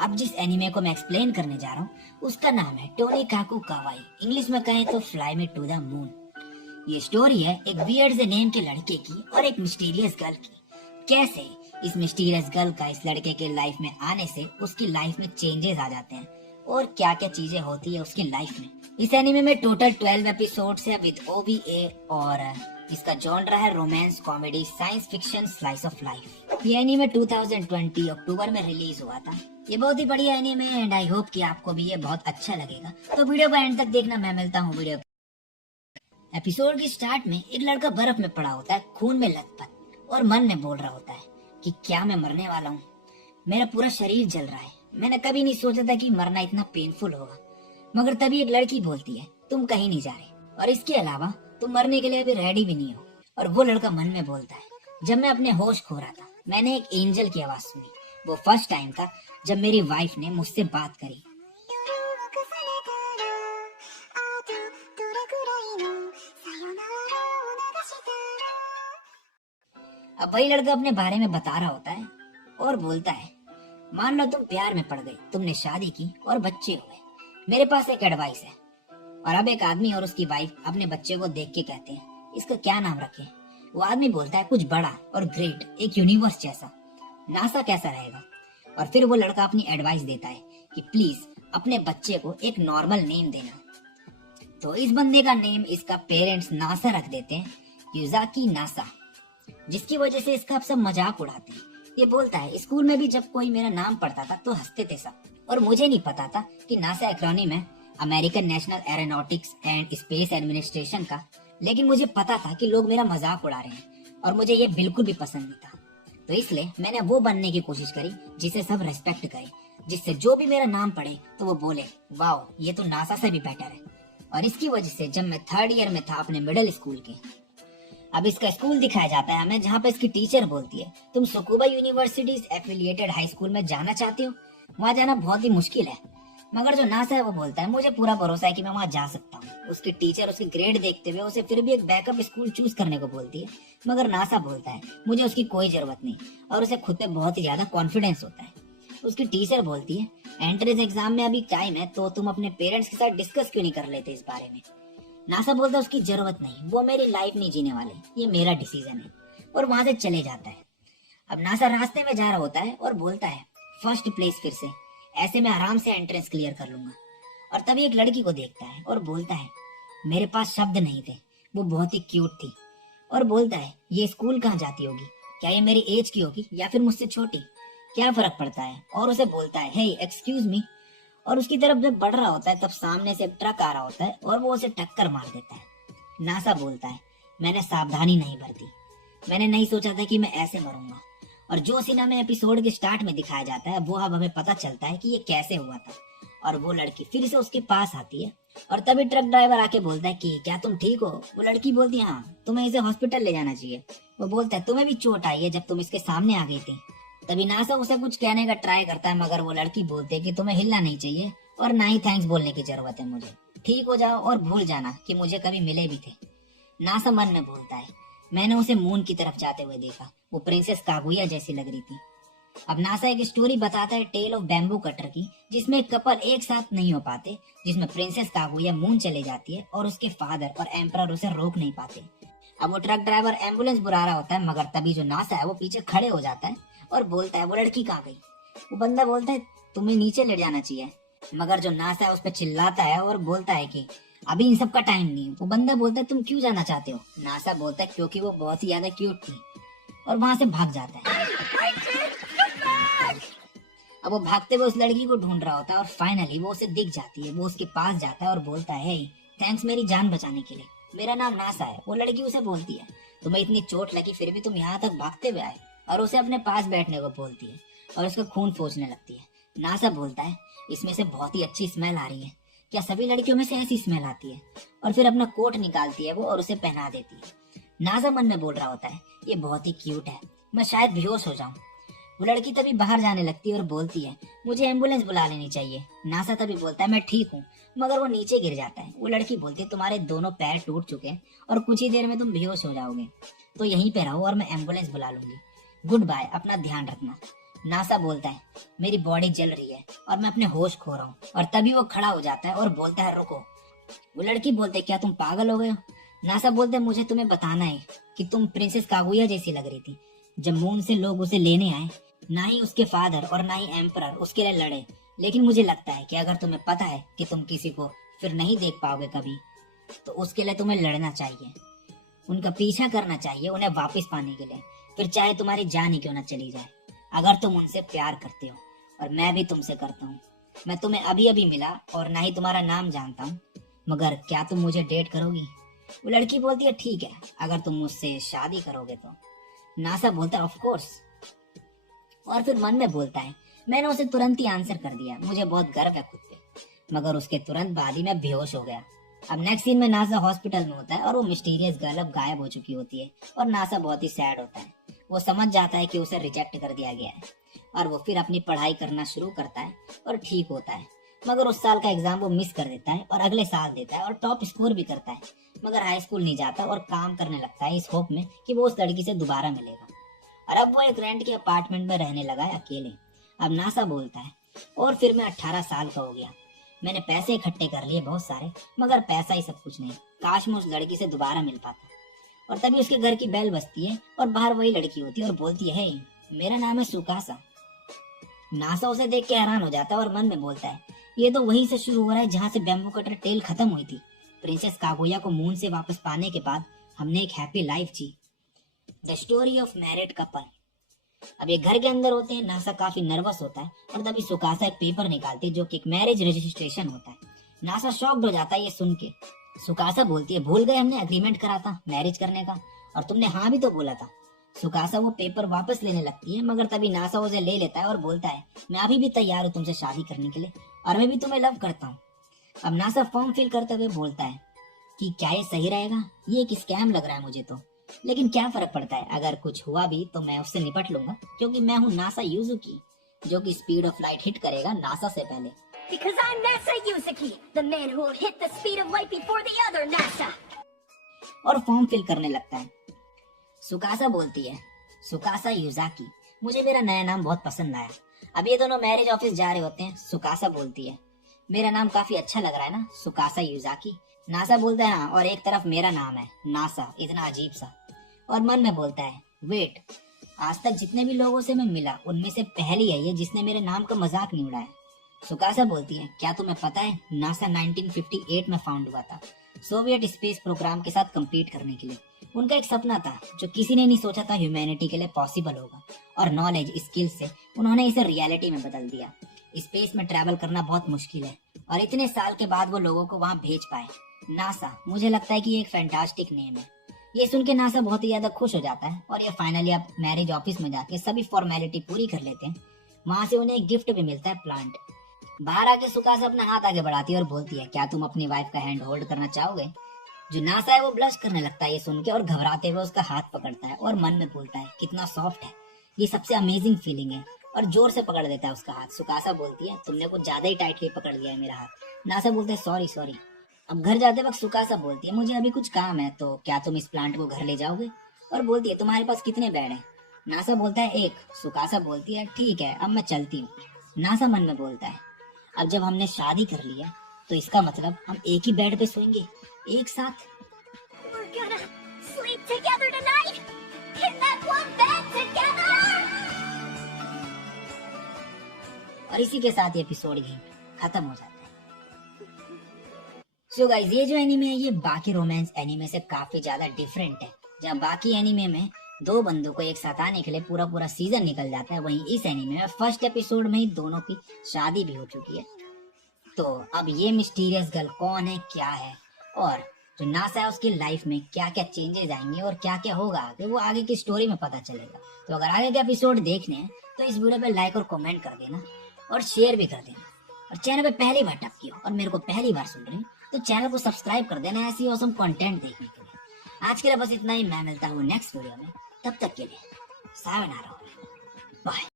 अब जिस एनिमे को मैं एक्सप्लेन करने जा रहा हूँ उसका नाम है टोनिकाकू कावाई, इंग्लिश में कहें तो fly me to the moon. ये स्टोरी है एक वियर्ड से नेम के लड़के की और एक मिस्टीरियस गर्ल की। कैसे इस मिस्टीरियस गर्ल का इस लड़के के लाइफ में आने से उसकी लाइफ में चेंजेस आ जाते हैं और क्या क्या चीजें होती है उसकी लाइफ में। इस एनिमे में टोटल 12 एपिसोड्स है विद OVA और इसका जॉनरा है romance comedy science fiction slice of life. ये एनिमे 2020 अक्टूबर में रिलीज हुआ था। ये बहुत ही बढ़िया एनिमे है एंड आई होप कि आपको भी ये बहुत अच्छा लगेगा। तो वीडियो को एंड तक देखना। मैं मिलता हूँ वीडियो एपिसोड के स्टार्ट में। एक लड़का बर्फ में पड़ा होता है खून में लथपथ और मन में बोल रहा होता है कि क्या मैं मरने वाला हूँ, मेरा पूरा शरीर जल रहा है, मैंने कभी नहीं सोचा था कि मरना इतना पेनफुल होगा। मगर तभी एक लड़की बोलती है तुम कहीं नहीं जा रहे और इसके अलावा तुम मरने के लिए अभी रेडी भी नहीं हो। और वो लड़का मन में बोलता है जब मैं अपने होश खो रहा था मैंने एक एंजल की आवाज सुनी। वो फर्स्ट टाइम था जब मेरी वाइफ ने मुझसे बात करी। अब वही लड़का अपने बारे में बता रहा होता है और बोलता है मान लो तुम प्यार में पड़ गई, तुमने शादी की और बच्चे हुए, मेरे पास एक एडवाइस है। और अब एक आदमी और उसकी वाइफ अपने बच्चे को देख के कहते हैं इसका क्या नाम रखें। वो आदमी बोलता है कुछ बड़ा और ग्रेट, एक यूनिवर्स जैसा, नासा कैसा रहेगा। और फिर वो लड़का अपनी एडवाइस देता है कि प्लीज अपने बच्चे को एक नॉर्मल नेम देना। तो इस बंदे का नेम इसका पेरेंट्स नासा रख देते हैं, युजाकी नासा, जिसकी वजह से इसका अब सब मजाक उड़ाते हैं। ये बोलता है स्कूल में भी जब कोई मेरा नाम पढ़ता था तो हंसते थे सब, और मुझे नहीं पता था कि नासा एक्रोनिम है American national aeronautics and space administration का। लेकिन मुझे पता था कि लोग मेरा मजाक उड़ा रहे हैं और मुझे ये बिल्कुल भी पसंद नहीं था। तो इसलिए मैंने वो बनने की कोशिश करी जिसे सब रेस्पेक्ट करे, जिससे जो भी मेरा नाम पढ़े तो वो बोले वाओ ये तो नासा से भी बेटर है। और इसकी वजह से जब मैं 3rd ईयर में था अपने मिडिल स्कूल के, अब इसका स्कूल दिखाया जाता है हमें, जहाँ पे इसकी टीचर बोलती है तुम Tsukuba universities affiliated high school में जाना चाहते हो, वहाँ जाना बहुत ही मुश्किल है। मगर जो नासा है वो बोलता है मुझे पूरा भरोसा है कि मैं वहाँ जा सकता हूँ। उसकी टीचर उसके ग्रेड देखते हुए उसे फिर भी एक बैकअप स्कूल चूज करने को बोलती है, मगर नासा बोलता है मुझे उसकी कोई जरूरत नहीं, और उसे खुद पे बहुत ही ज्यादा कॉन्फिडेंस होता है। उसकी टीचर बोलती है एंट्रेंस एग्जाम में अभी टाइम है तो तुम अपने पेरेंट्स के साथ डिस्कस क्यों नहीं कर लेते इस बारे में। नासा बोलता है उसकी जरूरत नहीं, वो मेरी लाइफ नहीं जीने वाले, ये मेरा डिसीजन है, और वहां से चले जाता है। अब नासा रास्ते में जा रहा होता है और बोलता है फर्स्ट प्लेस फिर से, ऐसे मैं आराम से एंट्रेंस क्लियर कर लूंगा। और तभी एक लड़की को देखता है और बोलता है मेरे पास शब्द नहीं थे, वो बहुत ही क्यूट थी। और बोलता है ये स्कूल कहाँ जाती होगी, क्या ये मेरी एज की होगी या फिर मुझसे छोटी, क्या फर्क पड़ता है। और उसे बोलता है हे एक्सक्यूज मी। और उसकी तरफ जब बढ़ रहा होता है तब सामने से ट्रक आ रहा होता है और वो उसे टक्कर मार देता है। नासा बोलता है मैंने सावधानी नहीं बरती, मैंने नहीं सोचा था कि मैं ऐसे मरूंगा। और जो सीन हमें एपिसोड के स्टार्ट में दिखाया जाता है वो अब हमें पता चलता है कि ये कैसे हुआ था। और वो लड़की फिर से उसके पास आती है और तभी ट्रक ड्राइवर आके बोलता है कि क्या तुम ठीक हो। वो लड़की बोलती है हाँ तुम्हें इसे हॉस्पिटल ले जाना चाहिए। वो बोलता है तुम्हें भी चोट आई है जब तुम इसके सामने आ गई थी। तभी नासा उसे कुछ कहने का ट्राई करता है, मगर वो लड़की बोलती है कि तुम्हें हिलना नहीं चाहिए और ना ही थैंक्स बोलने की जरूरत है, मुझे ठीक हो जाओ और भूल जाना कि मुझे कभी मिले भी थे। नासा मन में बोलता है मैंने उसे मून की तरफ जाते हुए देखा, वो प्रिंसेस कागुया जैसी लग रही थी। अब नासा एक स्टोरी बताता है टेल ऑफ बैम्बू कटर की, जिसमें एक कपल एक साथ नहीं हो पाते, जिसमें प्रिंसेस कागुया मून चले जाती है और उसके फादर और एम्परर उसे रोक नहीं पाते। अब वो ट्रक ड्राइवर एम्बुलेंस बुला रहा होता है, मगर तभी जो नासा है वो पीछे खड़े हो जाता है और बोलता है वो लड़की कहाँ गई। वो बंदा बोलता है तुम्हें नीचे ले जाना चाहिए, मगर जो नासा है उस पर चिल्लाता है और बोलता है कि अभी इन सब का टाइम नहीं है। वो बंदा बोलता है तुम क्यों जाना चाहते हो। नासा बोलता है क्योंकि वो बहुत ही ज्यादा क्यूट थी, और वहां से भाग जाता है। अब वो भागते हुए उस लड़की को ढूंढ रहा होता है और फाइनली वो उसे दिख जाती है। वो उसके पास जाता है और बोलता है थैंक्स मेरी जान बचाने के लिए, मेरा नाम नासा है। वो लड़की उसे बोलती है तुम्हें इतनी चोट लगी फिर भी तुम यहाँ तक भागते हुए आए, और उसे अपने पास बैठने को बोलती है और उसका खून पोंछने लगती है। नासा बोलता है इसमें से बहुत ही अच्छी स्मेल आ रही है, क्या सभी लड़कियों में से ऐसी स्मेल आती है। और फिर अपना कोट निकालती है वो और उसे पहना देती है। नासा मन में बोल रहा होता है ये बहुत ही क्यूट है, मैं शायद बेहोश हो जाऊं। वो लड़की तभी बाहर जाने लगती है और बोलती है मुझे एम्बुलेंस बुला लेनी चाहिए। नासा तभी बोलता है मैं ठीक हूँ, मगर वो नीचे गिर जाता है। वो लड़की बोलती है तुम्हारे दोनों पैर टूट चुके हैं और कुछ ही देर में तुम बेहोश हो जाओगे, तो यहीं पे रहो और मैं एम्बुलेंस बुला लूंगी, गुड बाय, अपना ध्यान रखना। नासा बोलता है मेरी बॉडी जल रही है और मैं अपने होश खो रहा हूँ। और तभी वो खड़ा हो जाता है और बोलता है रुको। वो लड़की बोलते क्या तुम पागल हो गए हो? नासा बोलते मुझे तुम्हें बताना है कि तुम प्रिंसेस कागुया जैसी लग रही थी। जब मून से लोग उसे लेने आए, ना ही उसके फादर और ना ही एम्परर उसके लिए लड़े, लेकिन मुझे लगता है कि अगर तुम्हें पता है कि तुम किसी को फिर नहीं देख पाओगे कभी, तो उसके लिए तुम्हें लड़ना चाहिए, उनका पीछा करना चाहिए उन्हें वापस पाने के लिए, फिर चाहे तुम्हारी जान ही क्यों ना चली जाए। अगर तुम उनसे प्यार करते हो, और मैं भी तुमसे करता हूँ, मैं तुम्हें अभी अभी मिला और ना ही तुम्हारा नाम जानता हूँ, मगर क्या तुम मुझे डेट करोगी? वो लड़की बोलती है ठीक है, अगर तुम मुझसे शादी करोगे तो। नासा बोलता है ऑफ कोर्स। और फिर मन में बोलता है मैंने उसे तुरंत ही आंसर कर दिया, मुझे बहुत गर्व है खुद पे। मगर उसके तुरंत बाद ही मैं बेहोश हो गया। अब नेक्स्ट सीन में नासा हॉस्पिटल में होता है और वो मिस्टीरियस गर्ल अब गायब हो चुकी होती है और नासा बहुत ही सैड होता है। वो समझ जाता है कि उसे रिजेक्ट कर दिया गया है और वो फिर अपनी पढ़ाई करना शुरू करता है और ठीक होता है। मगर उस साल का एग्जाम वो मिस कर देता है और अगले साल देता है और टॉप स्कोर भी करता है, मगर हाई स्कूल नहीं जाता और काम करने लगता है इस होप में कि वो उस लड़की से दोबारा मिलेगा। और अब वो एक रेंट के अपार्टमेंट में रहने लगा है अकेले। अब नासा बोलता है और फिर मैं 18 साल का हो गया, मैंने पैसे इकट्ठे कर लिए बहुत सारे, मगर पैसा ही सब कुछ नहीं। काश मैं उस लड़की से दोबारा मिल पाता। और तभी उसके घर की बेल बजती है और बाहर वही लड़की होती है और बोलती है हे, मेरा नाम है सुकासा। नासा उसे देख के हैरान हो जाता है और मन में बोलता है ये तो वहीं से शुरू हो रहा है जहाँ से बैम्बू कटर टेल खत्म हुई थी। प्रिंसेस कागुया को मून से वापस पाने के बाद हमने एक हैप्पी लाइफ जी। The story of married couple. अब ये घर के अंदर होते हैं, नासा काफी नर्वस होता है और तभी सुकासा एक पेपर निकालती है जो कि एक मैरिज रजिस्ट्रेशन होता है। नासा शॉक्ड हो जाता है ये सुन के। सुकासा बोलती है भूल गए हमने एग्रीमेंट करा था मैरिज करने का, और तुमने हाँ भी तो बोला था। सुकासा वो पेपर वापस लेने लगती है, मगर तभी नासा उसे ले लेता है और बोलता है मैं अभी भी तैयार हूँ तुमसे शादी करने के लिए और मैं भी तुम्हें लव करता हूँ। अब नासा फॉर्म फिल करते हुए बोलता है कि क्या ये सही रहेगा, ये एक स्कैम लग रहा है मुझे तो, लेकिन क्या फर्क पड़ता है, अगर कुछ हुआ भी तो मैं उससे निपट लूंगा क्योंकि मैं हूँ नासा यूजुकी, जो कि स्पीड ऑफ लाइट हिट करेगा नासा से पहले। Because I'm NASA Yuzuki, the man who will hit the speed of light before the other NASA. और फॉर्म फिल करने लगता है। सुकासा बोलती है सुकासा युजाकी, मुझे मेरा नया नाम बहुत पसंद आया। अब ये दोनों मैरिज ऑफिस जा रहे होते हैं। सुकासा बोलती है मेरा नाम काफी अच्छा लग रहा है ना, सुकासा युजाकी। नासा बोलता है हाँ, और एक तरफ मेरा नाम है नासा, इतना अजीब सा। और मन में बोलता है वेट, आज तक जितने भी लोगों से मैं मिला उनमें से पहली है ये जिसने मेरे नाम का मजाक नहीं उड़ाया। सुकासा बोलती है क्या तुम्हें पता है नासा 1958 में फाउंड हुआ था सोवियत स्पेस प्रोग्राम के साथ कम्पीट करने के लिए। उनका एक सपना था जो किसी ने नहीं सोचा था ह्यूमैनिटी के लिए पॉसिबल होगा, और नॉलेज स्किल से उन्होंने इसे रियलिटी में बदल दिया। स्पेस में ट्रैवल करना बहुत मुश्किल है और इतने साल के बाद वो लोगों को वहाँ भेज पाए। नासा, मुझे लगता है कि ये एक फैंटास्टिक नेम है। ये सुन के नासा बहुत ही ज्यादा खुश हो जाता है और ये फाइनली अब मैरिज ऑफिस में जाके सभी फॉर्मेलिटी पूरी कर लेते हैं। वहाँ से उन्हें एक गिफ्ट भी मिलता है, प्लांट। बाहर आके सुकासा अपना हाथ आगे बढ़ाती है और बोलती है क्या तुम अपनी वाइफ का हैंड होल्ड करना चाहोगे? जो नासा है वो ब्लश करने लगता है ये सुन के और घबराते हुए उसका हाथ पकड़ता है और मन में बोलता है कितना सॉफ्ट है, ये सबसे अमेजिंग फीलिंग है, और जोर से पकड़ देता है उसका हाथ। सुकासा बोलती है तुमने कुछ ज्यादा ही टाइटली पकड़ लिया है मेरा हाथ। नासा बोलते हैं सॉरी सॉरी। अब घर जाते वक्त सुकासा बोलती है मुझे अभी कुछ काम है, तो क्या तुम इस प्लांट को घर ले जाओगे? और बोलती है तुम्हारे पास कितने बेड हैं? नासा बोलता है एक। सुकासा बोलती है ठीक है अब मैं चलती हूँ। नासा मन में बोलता है अब जब हमने शादी कर ली है तो इसका मतलब हम एक ही बेड पे सोएंगे एक साथ। We're gonna sleep together tonight in that one bed together. और इसी के साथ ये एपिसोड ही खत्म हो जाता है। सो गाइस, ये जो एनीमे है ये बाकी रोमांस एनीमे से काफी ज्यादा डिफरेंट है। जहाँ बाकी एनीमे में दो बंदों को एक साथ आने के लिए पूरा पूरा सीजन निकल जाता है, वहीं इस एनीमे में फर्स्ट एपिसोड में ही दोनों की शादी भी हो चुकी है। तो अब ये मिस्टीरियस गर्ल कौन है, क्या है, और जो नासा है उसकी लाइफ में क्या क्या चेंजेस आएंगे और क्या क्या होगा आगे, वो आगे की स्टोरी में पता चलेगा। तो अगर आगे के एपिसोड देखने हैं तो इस वीडियो पे लाइक और कमेंट कर देना और शेयर भी कर देना। और चैनल पे पहली बार टप किया और मेरे को पहली बार सुन रहे हो तो चैनल को सब्सक्राइब कर देना ऐसी ऑसम कंटेंट देखने के लिए। आज के लिए बस इतना ही, मैं मिलता हूँ नेक्स्ट वीडियो में, तब तक के लिए सावधान रहो, बाय।